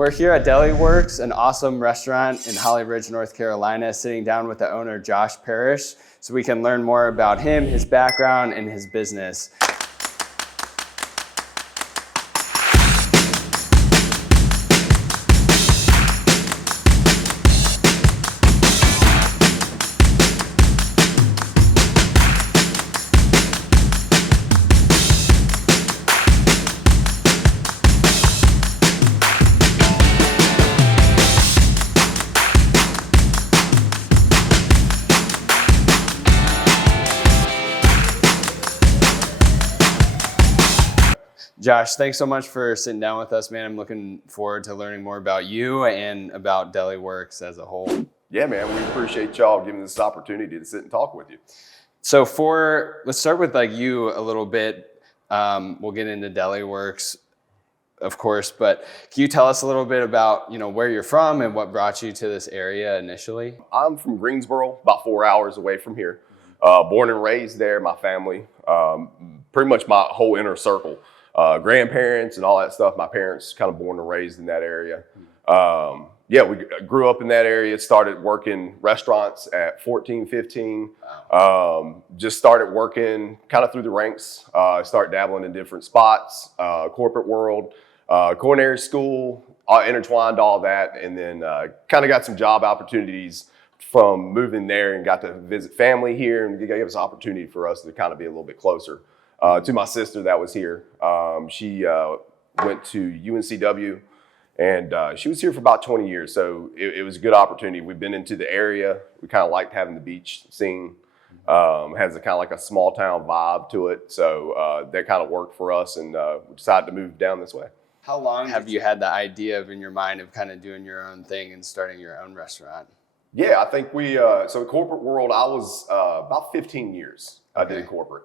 We're here at Deli Works, an awesome restaurant in Holly Ridge, North Carolina, sitting down with the owner, Josh Parrish, so we can learn more about him, his background, and his business. Josh, thanks so much for sitting down with us, man. I'm looking forward to learning more about you and about Deli Works as a whole. Yeah, man, we appreciate y'all giving us this opportunity to sit and talk with you. So let's start with you a little bit. We'll get into Deli Works, of course, but can you tell us a little bit about, where you're from and what brought you to this area initially? I'm from Greensboro, about 4 hours away from here. Born and raised there, my family, pretty much my whole inner circle. Grandparents and all that stuff. My parents kind of born and raised in that area. We grew up in that area, started working restaurants at 14, 15. Just started working kind of through the ranks, started dabbling in different spots, corporate world, culinary school, intertwined all that. And then kind of got some job opportunities from moving there and got to visit family here, and it gave us opportunity for us to kind of be a little bit closer. To my sister that was here. She went to UNCW, and she was here for about 20 years. So it was a good opportunity. We've been into the area. We kind of liked having the beach scene. Has a kind of like a small town vibe to it. So that kind of worked for us, and we decided to move down this way. How long have you had the idea in your mind of kind of doing your own thing and starting your own restaurant? Yeah, I think so corporate world, I was about 15 years I did corporate.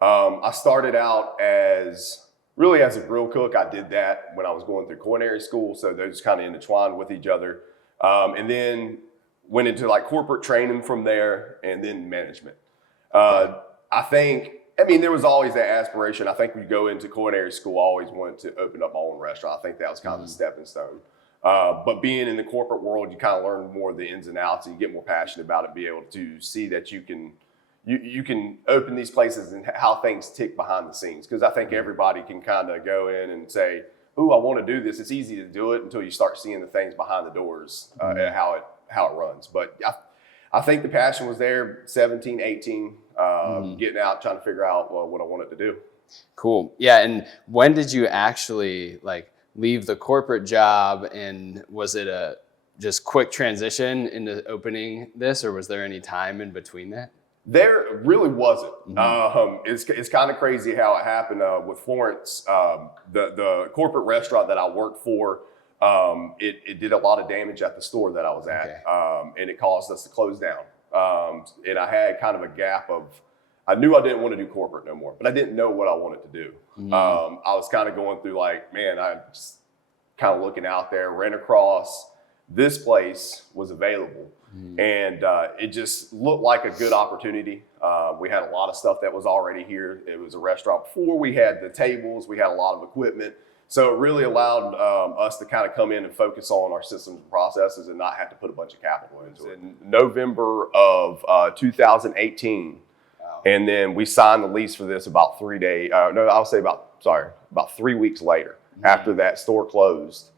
I started out as a grill cook. I did that when I was going through culinary school, so those kind of intertwined with each other. And then went into corporate training from there, and then management. There was always that aspiration. I think when you go into culinary school, I always wanted to open up my own restaurant. I think that was kind of the stepping stone. But being in the corporate world, you kind of learn more of the ins and outs, and you get more passionate about it, be able to see that you can open these places and how things tick behind the scenes. Because I think everybody can kind of go in and say, ooh, I want to do this. It's easy to do it until you start seeing the things behind the doors, and how it runs. But I think the passion was there, 17, 18, getting out, trying to figure out what I wanted to do. Cool. Yeah. And when did you actually leave the corporate job, and was it a just quick transition into opening this, or was there any time in between that? There really wasn't. It's kind of crazy how it happened with Florence. The corporate restaurant that I worked for, it did a lot of damage at the store that I was at, and it caused us to close down. And I had kind of a gap of, I knew I didn't want to do corporate no more, but I didn't know what I wanted to do. I was kind of going through I just kind of looking out there, ran across this place was available. And it just looked like a good opportunity. We had a lot of stuff that was already here. It was a restaurant before. We had the tables. We had a lot of equipment. So it really allowed us to kind of come in and focus on our systems and processes and not have to put a bunch of capital into it. In November of 2018, and then we signed the lease for this about 3 weeks later, after that store closed.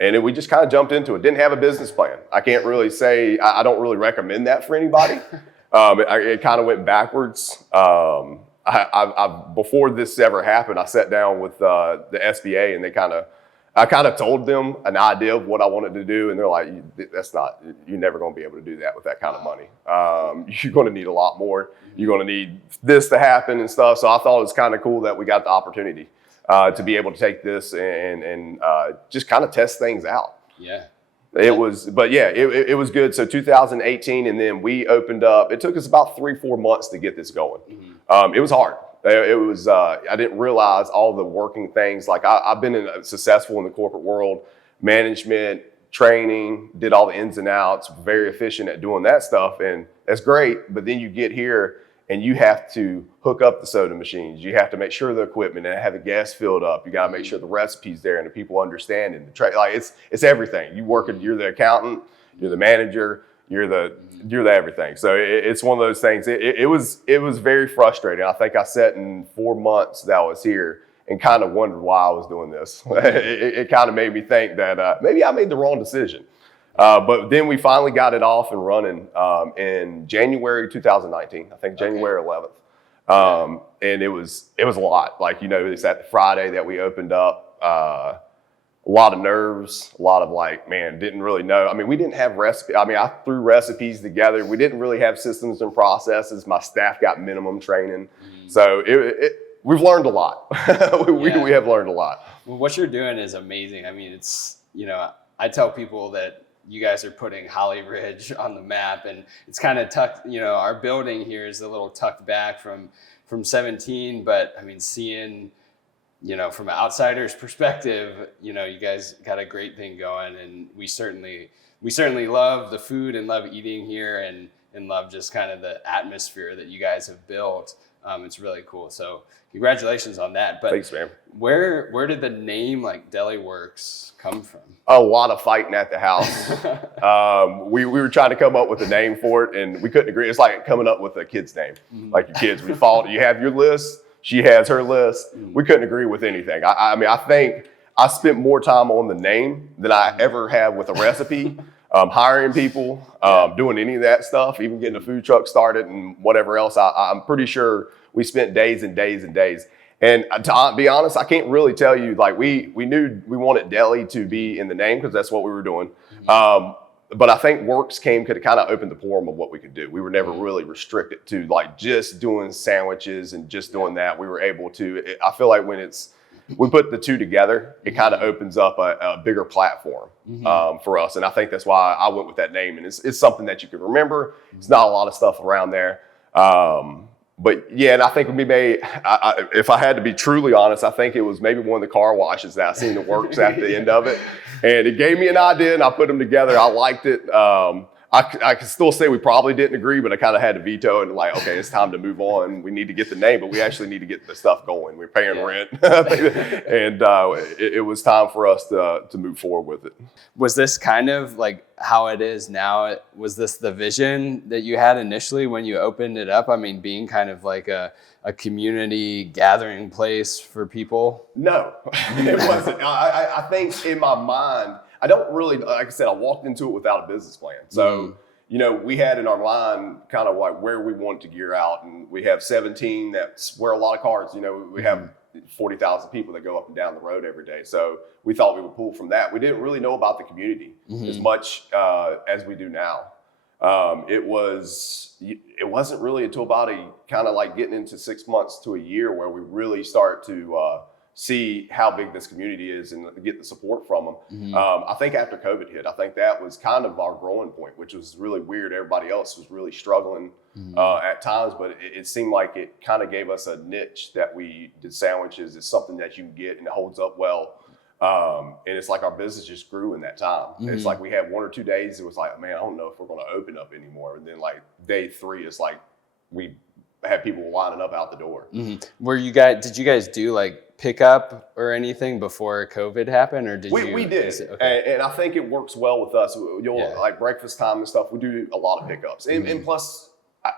And we just kind of jumped into it. Didn't have a business plan. I can't really say, I don't really recommend that for anybody. It kind of went backwards. Before this ever happened, I sat down with the SBA, and I kind of told them an idea of what I wanted to do. And they're like, you're never going to be able to do that with that kind of money. You're going to need a lot more. You're going to need this to happen and stuff. So I thought it was kind of cool that we got the opportunity to be able to take this and just kind of test things out. Yeah. It was good. So 2018, and then we opened up. It took us about 3-4 months to get this going. It was hard. I didn't realize all the working things. I've been successful in the corporate world, management, training, did all the ins and outs, very efficient at doing that stuff. And that's great. But then you get here and you have to hook up the soda machines. You have to make sure the equipment and have the gas filled up. You got to make sure the recipe's there and the people understand it. Like it's everything. You're the accountant, you're the manager, you're the everything. So it's one of those things. It was very frustrating. I think I sat in 4 months that I was here and kind of wondered why I was doing this. It kind of made me think that maybe I made the wrong decision. But then we finally got it off and running in January 2019. I think January 11th. And it was a lot. Like, it's that Friday that we opened up. A lot of nerves, a lot of like, man, didn't really know. I mean, we didn't have recipes. I mean, I threw recipes together. We didn't really have systems and processes. My staff got minimum training. So we've learned a lot. we have learned a lot. Well, what you're doing is amazing. I mean, it's, I tell people that you guys are putting Holly Ridge on the map, and it's kind of tucked, our building here is a little tucked back from 17, but I mean, seeing, from an outsider's perspective, you guys got a great thing going, and we certainly love the food and love eating here and love just kind of the atmosphere that you guys have built. It's really cool. So congratulations on that. But thanks, man. Where did the name like Deli Works come from? A lot of fighting at the house. We were trying to come up with a name for it, and we couldn't agree. It's like coming up with a kid's name. Like your kids, we followed. You have your list. She has her list. We couldn't agree with anything. I mean, I think I spent more time on the name than I ever have with a recipe, hiring people, doing any of that stuff, even getting a food truck started and whatever else. I'm pretty sure we spent days and days and days. And to be honest, I can't really tell you, like we knew we wanted deli to be in the name because that's what we were doing. But I think Works could kind of open the forum of what we could do. We were never really restricted to like just doing sandwiches and just doing that. We were able to, I feel like when we put the two together, it kind of opens up a bigger platform for us. And I think that's why I went with that name. And it's something that you can remember. It's not a lot of stuff around there. But yeah, and I think we may, if I had to be truly honest, I think it was maybe one of the car washes that I seen that Works at the end of it. And it gave me an idea and I put them together. I liked it. I can still say we probably didn't agree, but I kind of had to veto it and like, okay, it's time to move on. We need to get the name, but we actually need to get the stuff going. We're paying rent. And it was time for us to move forward with it. Was this kind of like how it is now? Was this the vision that you had initially when you opened it up? I mean, being kind of like a community gathering place for people? No, it wasn't. I think in my mind, I don't really, like I said, I walked into it without a business plan. So, we had in our mind kind of like where we want to gear out. And we have 17, that's where a lot of cars, we have 40,000 people that go up and down the road every day. So we thought we would pull from that. We didn't really know about the community as much as we do now. It wasn't really until about kind of like getting into 6 months to a year where we really start to see how big this community is and get the support from them. I think after COVID hit, I think that was kind of our growing point, which was really weird. Everybody else was really struggling at times, but it seemed like it kind of gave us a niche that we did sandwiches. It's something that you can get and it holds up well. And it's like our business just grew in that time. It's like we had 1 or 2 days. It was like, man, I don't know if we're going to open up anymore. And then like day 3, it's like we had people lining up out the door. Did you guys do like pickup or anything before COVID happened, or did we did? And I think it works well with us. Like breakfast time and stuff, we do a lot of pickups. And plus,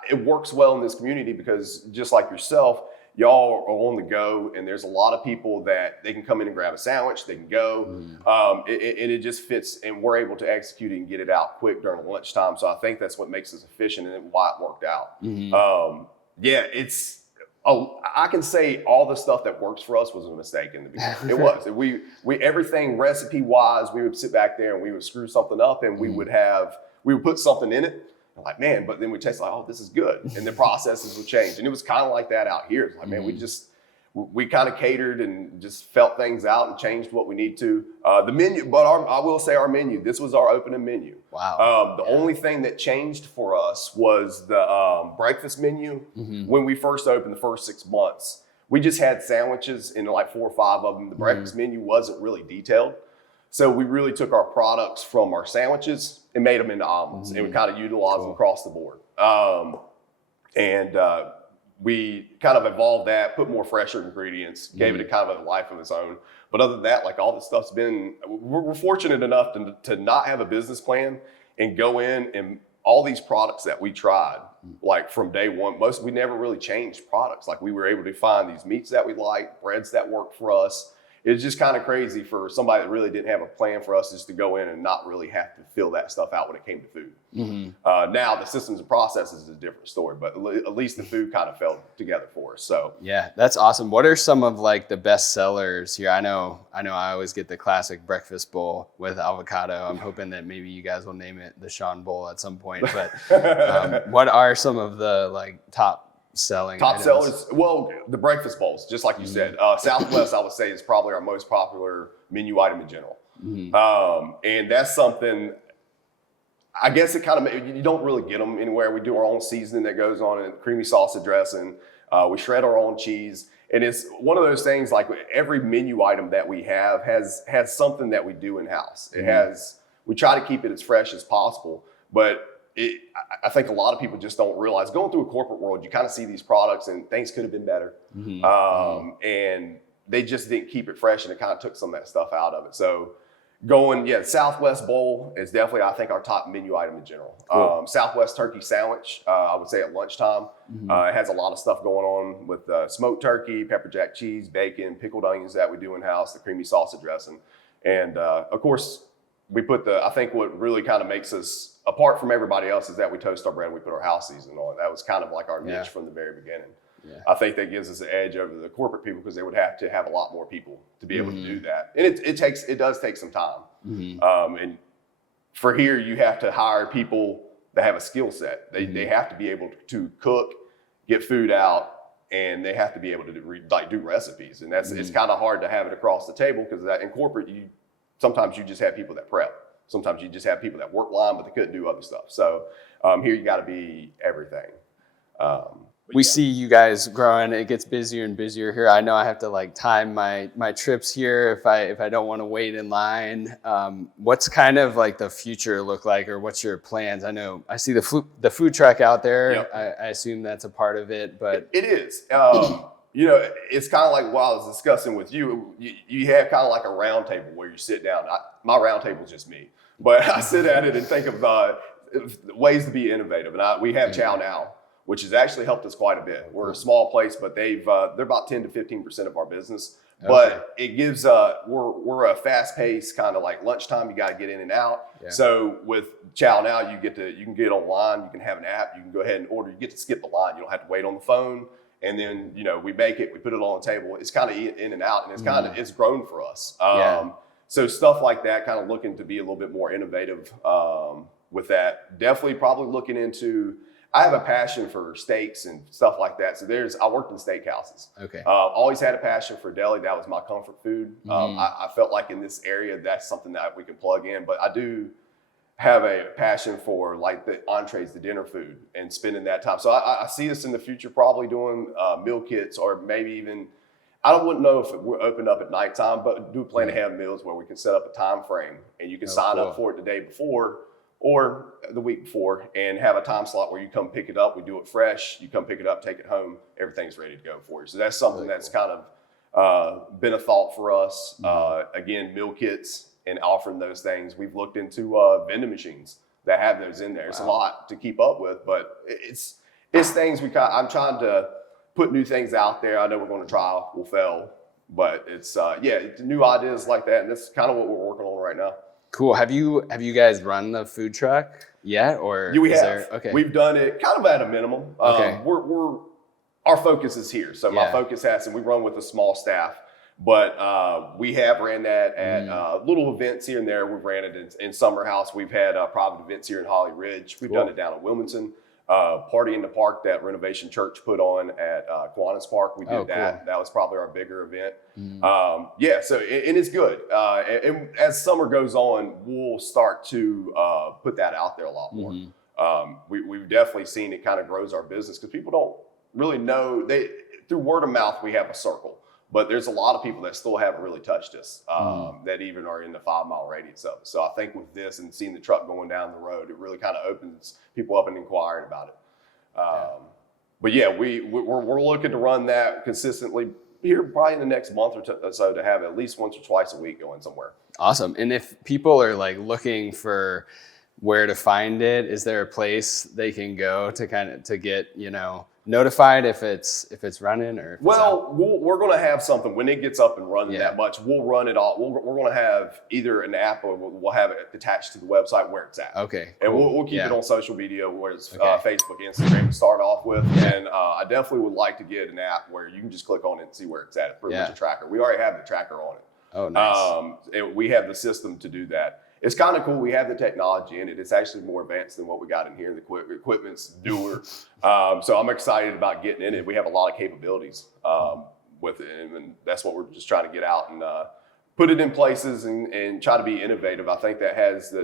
it works well in this community because just like yourself, y'all are on the go, and there's a lot of people that they can come in and grab a sandwich, they can go, and it just fits, and we're able to execute it and get it out quick during lunchtime. So I think that's what makes us efficient and why it worked out. I can say all the stuff that works for us was a mistake in the beginning. It was. We everything recipe wise, we would sit back there and we would screw something up, and we would put something in it. I'm like, man, but then we taste like, oh, this is good. And the processes would change. And it was kind of like that out here. It's like, man, we kind of catered and just felt things out and changed what we need to. The menu, but I will say our menu, this was our opening menu. Wow. The only thing that changed for us was the breakfast menu. When we first opened the first 6 months, we just had sandwiches and like 4 or 5 of them. The breakfast menu wasn't really detailed. So we really took our products from our sandwiches and made them into omelets, and we kind of utilized them across the board. And we kind of evolved that, put more fresher ingredients, gave it a kind of a life of its own. But other than that, like all this stuff's been, we're fortunate enough to not have a business plan and go in and all these products that we tried, like from day one, we never really changed products. Like we were able to find these meats that we like, breads that work for us. It's just kind of crazy for somebody that really didn't have a plan for us just to go in and not really have to fill that stuff out when it came to food. Now the systems and processes is a different story, but at least the food kind of fell together for us. So yeah, that's awesome. What are some of like the best sellers here? I know I always get the classic breakfast bowl with avocado. I'm hoping that maybe you guys will name it the Sean Bowl at some point, but what are some of the like top items? sellers? Well, the breakfast bowls, just like you said. Southwest, I would say, is probably our most popular menu item in general. And that's something, I guess it kind of, you don't really get them anywhere. We do our own seasoning that goes on it, creamy salsa dressing. We shred our own cheese. And it's one of those things, like every menu item that we have has something that we do in-house. It has, we try to keep it as fresh as possible, but I think a lot of people just don't realize, going through a corporate world, you kind of see these products and things could have been better. And they just didn't keep it fresh, and it kind of took some of that stuff out of it. So Southwest Bowl is definitely, I think, our top menu item in general. Cool. Southwest Turkey Sandwich, I would say at lunchtime. It has a lot of stuff going on with smoked turkey, pepper jack cheese, bacon, pickled onions that we do in-house, the creamy salsa dressing. And of course, we put I think what really kind of makes us apart from everybody else is that we toast our bread and we put our house seasoning on it. That was kind of like our niche from the very beginning. I think that gives us an edge over the corporate people because they would have to have a lot more people to be able to do that. And it does take some time. And for here, you have to hire people that have a skill set. They have to be able to cook, get food out, and they have to be able to do recipes. And it's kind of hard to have it across the table because in corporate, sometimes you just have people that prep. Sometimes you just have people that work line, but they couldn't do other stuff. So here you got to be everything. We see you guys growing. It gets busier and busier here. I know I have to like time my trips here if I don't want to wait in line. What's kind of like the future look like, or what's your plans? I know I see the food truck out there. Yep. I assume that's a part of it, but it is. It's kind of like what I was discussing with you. You have kind of like a round table where you sit down. My round table is just me, but I sit at it and think of ways to be innovative. And we have Chow Now, which has actually helped us quite a bit. We're a small place, but they're about 10 to 15% of our business. Okay. But it gives we're a fast-paced kind of like lunchtime. You got to get in and out. Yeah. So with Chow Now, you can get online. You can have an app. You can go ahead and order. You get to skip the line. You don't have to wait on the phone. And then we make it. We put it on the table. It's kind of in and out, and it's grown for us. So stuff like that, kind of looking to be a little bit more innovative with that. Definitely, probably looking into. I have a passion for steaks and stuff like that. So I worked in steakhouses. Okay. Always had a passion for deli. That was my comfort food. I felt like in this area, that's something that we can plug in. But I do have a passion for like the entrees, the dinner food, and spending that time. So I see us in the future probably doing meal kits, or maybe even, I wouldn't know if we're open up at nighttime, but do plan to have meals where we can set up a time frame and you can sign up for it the day before or the week before and have a time slot where you come pick it up. We do it fresh. You come pick it up, take it home. Everything's ready to go for you. So that's something that's kind of been a thought for us. Again, meal kits and offering those things. We've looked into vending machines that have those in there. It's a lot to keep up with, but it's things I'm trying to put new things out there. I know we're going to try, we'll fail, but it's new ideas like that. And that's kind of what we're working on right now. Cool. Have you guys run the food truck yet, or we have? Okay. We've done it kind of at a minimum. Okay. Our focus is here, so my focus and we run with a small staff, but we have ran that at little events here and there. We've ran it in Summer House. We've had private events here in Holly Ridge. We've done it down in Wilmington. Party in the Park that Renovation Church put on at Kiwanis Park. We did that. Cool. That was probably our bigger event. So and it's good. And as summer goes on, we'll start to put that out there a lot more. We've definitely seen it kind of grows our business because people don't really know. Through word of mouth, we have a circle. But there's a lot of people that still haven't really touched us that even are in the 5-mile radius of it. So I think with this and seeing the truck going down the road, it really kind of opens people up and inquiring about it. but yeah, we're looking to run that consistently here probably in the next month or so to have at least once or twice a week going somewhere. Awesome. And if people are like looking for where to find it, is there a place they can go to kind of to get, you know, notified if it's running or if well, we're going to have something when it gets up and running that much. We'll run it all. We're going to have either an app or we'll have it attached to the website where it's at. Okay. And cool. we'll keep it on social media where it's Facebook, Instagram to start off with. And I definitely would like to get an app where you can just click on it and see where it's at. It's pretty much a tracker. We already have the tracker on it. Oh, nice. And we have the system to do that. It's kind of cool. We have the technology in it. It's actually more advanced than what we got in here. The equipment's newer. So I'm excited about getting in it. We have a lot of capabilities with it. And that's what we're just trying to get out and put it in places and try to be innovative. I think that has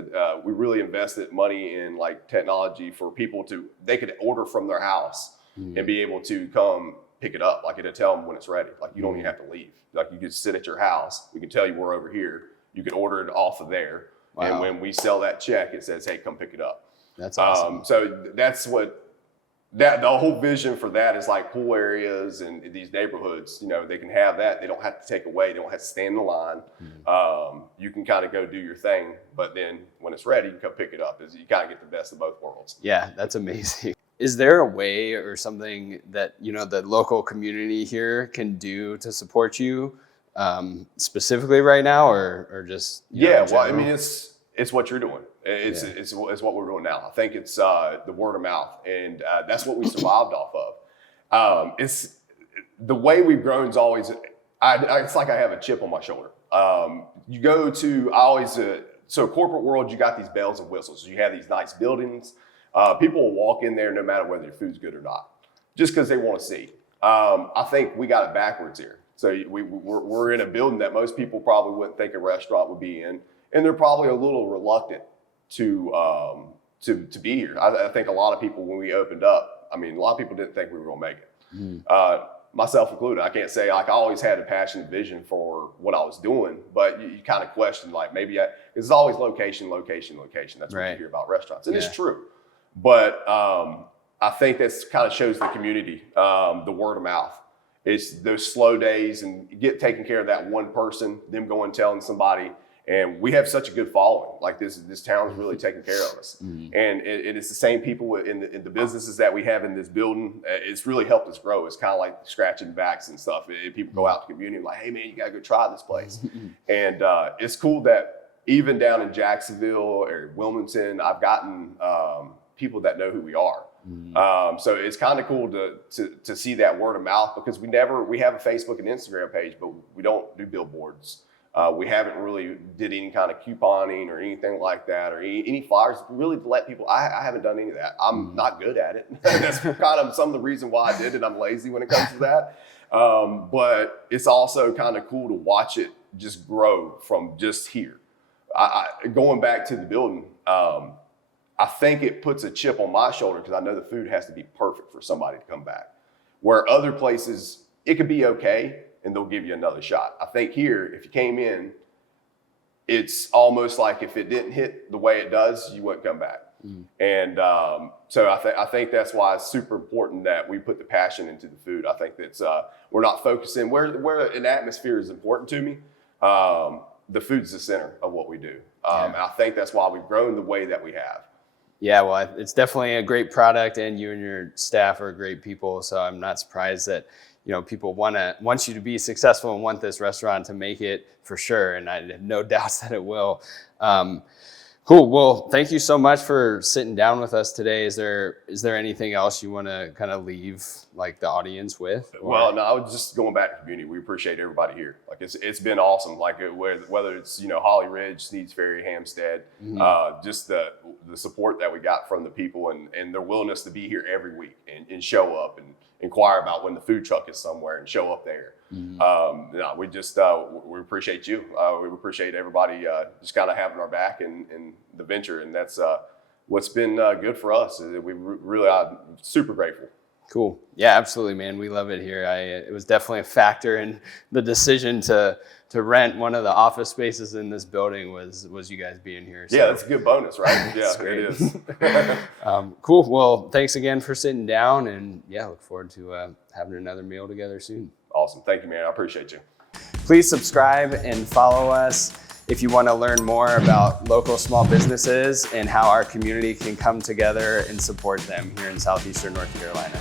we really invested money in like technology for people they could order from their house and be able to come pick it up. Like it'll tell them when it's ready. Like you don't even have to leave. Like you could sit at your house. We can tell you we're over here. You can order it off of there. Wow. And when we sell that check, it says, hey, come pick it up. That's awesome. So that's the whole vision for that is like pool areas and these neighborhoods, you know, they can have that. They don't have to take away. They don't have to stand in the line. You can kind of go do your thing. But then when it's ready, you can come pick it up. You kind of get the best of both worlds. Yeah, that's amazing. Is there a way or something that, you know, the local community here can do to support you specifically right now or just, well, I mean, it's what you're doing. It's what we're doing now. I think it's the word of mouth, and that's what we survived off of. It's the way we've grown is always. It's like I have a chip on my shoulder. You go to so corporate world, you got these bells and whistles. You have these nice buildings. People will walk in there no matter whether your food's good or not, just because they want to see. I think we got it backwards here. So we're in a building that most people probably wouldn't think a restaurant would be in, and they're probably a little reluctant to be here. I think a lot of people, when we opened up, I mean, a lot of people didn't think we were going to make it, myself included. I can't say like I always had a passion and vision for what I was doing, but you kind of question like maybe it's always location. That's what you hear about restaurants, and it's true. But I think that's kind of shows the community, the word of mouth. It's those slow days and get taking care of that one person, them going telling somebody. And we have such a good following. Like this town's really taking care of us. And it's the same people in the businesses that we have in this building. It's really helped us grow. It's kind of like scratching backs and stuff. People go out to the community like, hey man, you gotta go try this place. And it's cool that even down in Jacksonville or Wilmington, I've gotten people that know who we are. So it's kind of cool to see that word of mouth because we have a Facebook and Instagram page, but we don't do billboards. We haven't really did any kind of couponing or anything like that or any flyers really to let people, I haven't done any of that. I'm not good at it. That's kind of some of the reason why I did it. I'm lazy when it comes to that. But it's also kind of cool to watch it just grow from just here. Going back to the building, I think it puts a chip on my shoulder because I know the food has to be perfect for somebody to come back. Where other places, it could be okay and they'll give you another shot. I think here, if you came in, it's almost like if it didn't hit the way it does, you wouldn't come back. And so I think that's why it's super important that we put the passion into the food. I think that's we're not focusing where an atmosphere is important to me. The food's the center of what we do. And I think that's why we've grown the way that we have. Yeah, well, it's definitely a great product, and you and your staff are great people. So I'm not surprised that people want you to be successful and want this restaurant to make it for sure. And I have no doubts that it will. Cool. Well, thank you so much for sitting down with us today. Is there anything else you want to kind of leave like the audience with? Or? Well, no, I was just going back to the community. We appreciate everybody here. Like it's been awesome. Like whether it's Holly Ridge, Sneeds Ferry, Hampstead, just the support that we got from the people and their willingness to be here every week and show up and inquire about when the food truck is somewhere and show up there. We just we appreciate you. We appreciate everybody just kind of having our back in the venture, and that's what's been good for us. We really are super grateful. Cool. Yeah, absolutely, man. We love it here. It was definitely a factor in the decision to rent one of the office spaces in this building was you guys being here. So. Yeah, that's a good bonus, right? Yeah, Great. it is. Cool. Well, thanks again for sitting down, and yeah, look forward to having another meal together soon. Awesome. Thank you, man. I appreciate you. Please subscribe and follow us if you want to learn more about local small businesses and how our community can come together and support them here in Southeastern North Carolina.